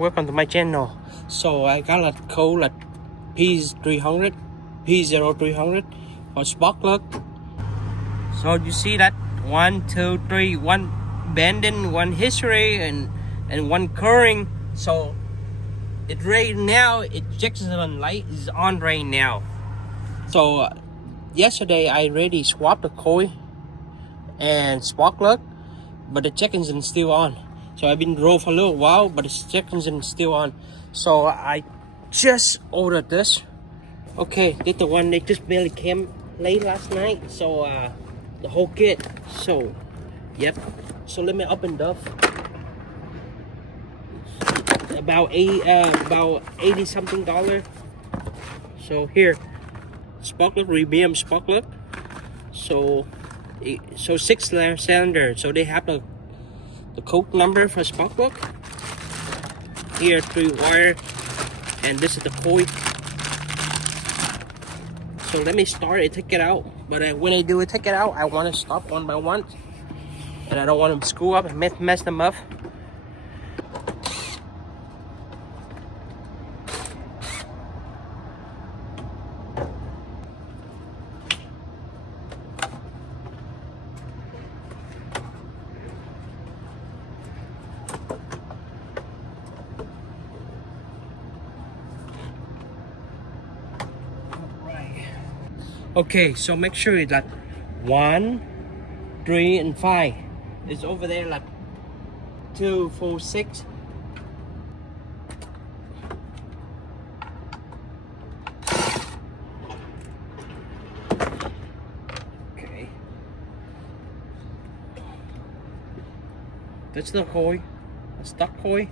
Welcome to my channel. So I got a coil at P0300 for spark plug. So you see that 1, 2, 3, one bending, one history, and one curring. So it right now, ejection light is on right now. So yesterday I already swapped the coil and spark plug, but the check engine is still on. So I've been drove for a little while, but the check engine is still on. So I just ordered this. Okay, this the one they just barely came late last night. So the whole kit. So yep. So let me open it up. About $80 something. So here, spark plug, rebeam spark plug. So 6 cylinder. So they have the code number for spark plug. Here 3 wire, and this is the coil. So let me start it, take it out. But when I do it, take it out, I want to stop one by one, and I don't want to screw up and mess them up. Okay, so make sure that 1, 3, and 5 is over there, like 2, 4, 6. Okay, that's the coil, the stock coil.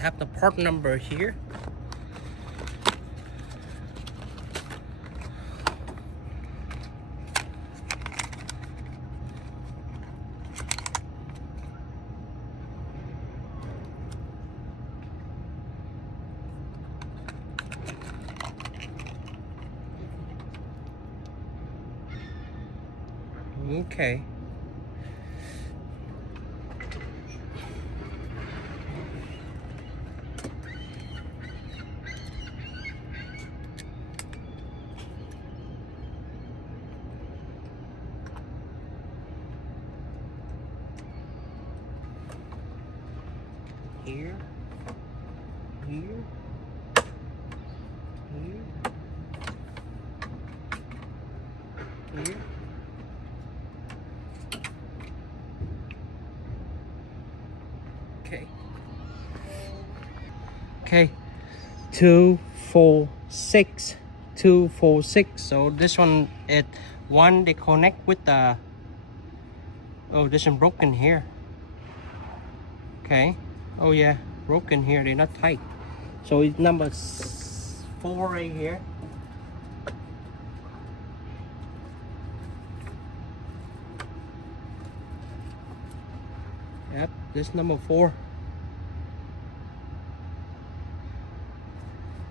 Have the part number here. Okay. Here, here, here. Okay, 2, 4, 6, 2, 4, 6. So this one at 1 they connect with the, oh, this one broken here. Okay, oh yeah, broken here, they're not tight. So it's number 4 right here. Yep, this number 4.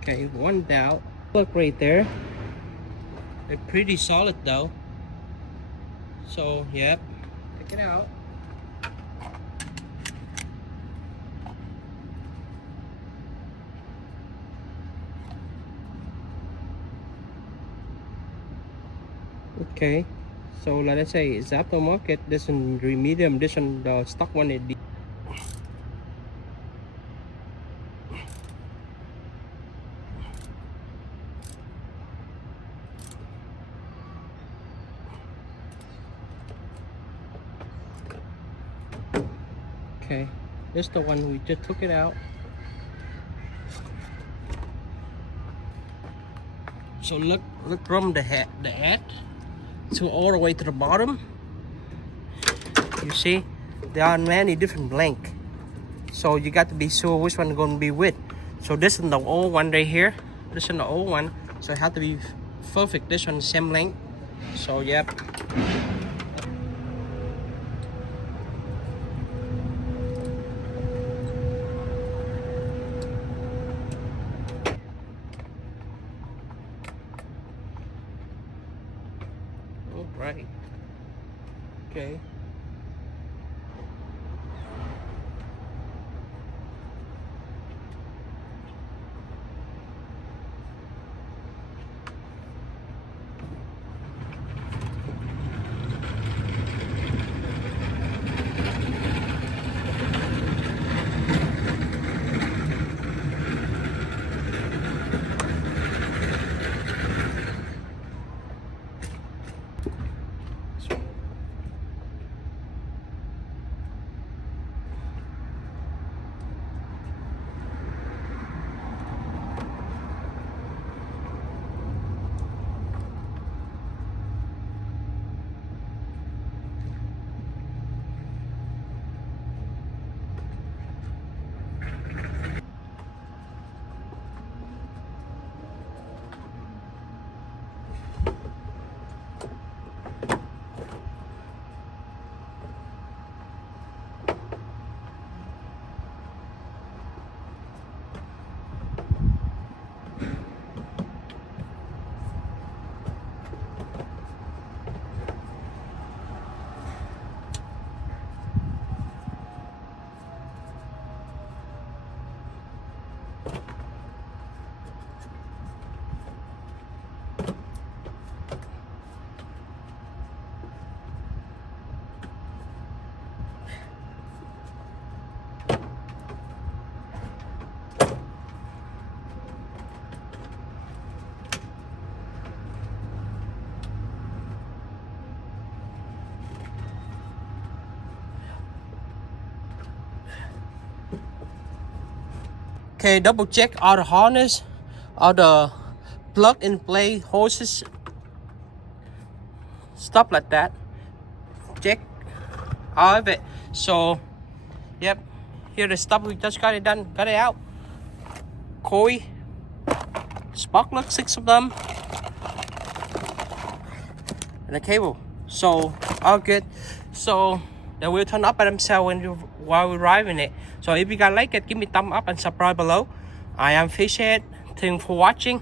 Okay, 1 down. Look right there. They're pretty solid though. So yep, check it out. Okay, so let us say it's aftermarket. This one medium, this one the stock one is. Okay, this is the one we just took it out. So look from the head to all the way to the bottom. You see, there are many different lengths. So you got to be sure which one going to be with. So this is the old one right here. This is the old one. So it has to be perfect. This one same length. So yep. Okay. Okay, double check all the harness, all the plug and play hoses, stuff like that. Check all of it. So, yep, here the stuff we just got it done, got it out. Coil, spark plug, 6 of them, and a cable. So all good. So they will turn up by themselves while we're driving it. So if you guys like it, give me a thumb up and subscribe below. I am Fishhead. Thanks for watching.